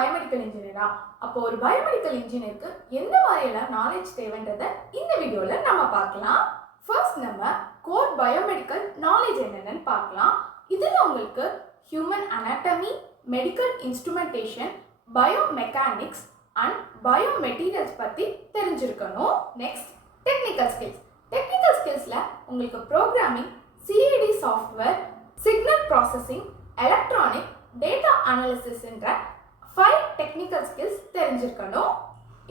Biomedical இன்ஜினியரா? அப்போ ஒரு பயோமெடிக்கல் இன்ஜினியருக்கு எந்த மாதிரியெல்லாம் நாலேஜ் தேவைன்றதை இந்த வீடியோவில் நம்ம பார்க்கலாம். ஃபர்ஸ்ட் நம்ம கோர் பயோமெடிக்கல் நாலேஜ் என்னென்னு பார்க்கலாம். இதில் உங்களுக்கு human anatomy, medical instrumentation, biomechanics and biomaterials பற்றி தெரிஞ்சிருக்கணும். Next technical skills. டெக்னிக்கல் ஸ்கில்ஸில் உங்களுக்கு programming, CAD software, signal processing, electronic, data அனாலிசிஸ்ன்ற 5 டெக்னிக்கல் ஸ்கில்ஸ் தெரிஞ்சிருக்கணும்.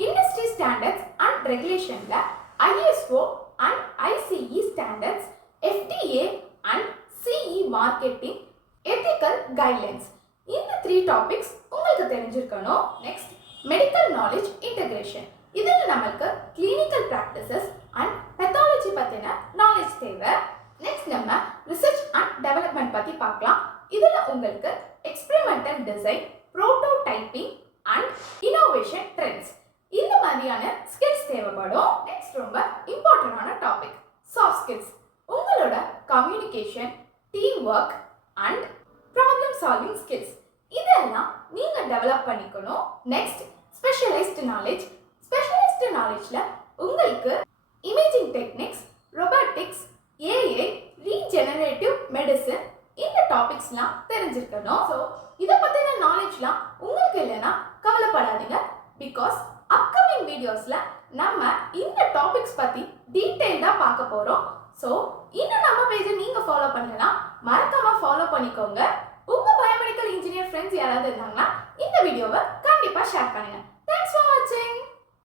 இண்டஸ்ட்ரி ஸ்டாண்டர்ட்ஸ் அண்ட் ரெகுலேஷனில் ISO and ICE standards, FDA and CE marketing, ethical guidelines, இந்த 3 topics உங்களுக்கு தெரிஞ்சிருக்கணும். Next medical knowledge integration. இதில் நம்மளுக்கு கிளினிக்கல் ப்ராக்டிசஸ் அண்ட் பெத்தாலஜி பற்றின knowledge தேவை. நெக்ஸ்ட் நம்ம ரிசர்ச் அண்ட் டெவலப்மெண்ட் பற்றி பார்க்கலாம். இதில் உங்களுக்கு experimental design, prototyping and innovation trends, இந்த மாதிரியான ஸ்கில்ஸ் தேவைப்படும். நெக்ஸ்ட் ரொம்ப இம்பார்ட்டண்டான டாபிக் சாஃப்ட் ஸ்கில்ஸ். உங்களோட communication, team work and problem solving skills, இதெல்லாம் நீங்கள் டெவலப் பண்ணிக்கணும். Next specialised knowledge. ஸ்பெஷலைஸ்டு நாலேஜில் உங்களுக்கு imaging techniques, robotics, AI, regenerative medicine, இந்த டாபிக்ஸ்லாம் தெரிஞ்சிருக்கணும். ஸோ இதை பற்றின நாலேஜ்லாம் உங்களுக்கு இல்லைன்னா கவலைப்படாதீங்க. பிகாஸ் அப்கமிங் வீடியோஸில் நம்ம இந்த டாபிக்ஸ் பற்றி டீட்டெயில்டாக பார்க்க போகிறோம். ஸோ இன்னும் நம்ம பேஜை நீங்கள் ஃபாலோ பண்ணலன்னா மறக்காமல் ஃபாலோ பண்ணிக்கோங்க. உங்கள் பயோமெடிக்கல் இன்ஜினியர் ஃப்ரெண்ட்ஸ் யாராவது இருந்தாங்கன்னா இந்த வீடியோவை கண்டிப்பாக ஷேர் பண்ணுங்கள். தேங்க்ஸ் ஃபார் வாட்சிங்.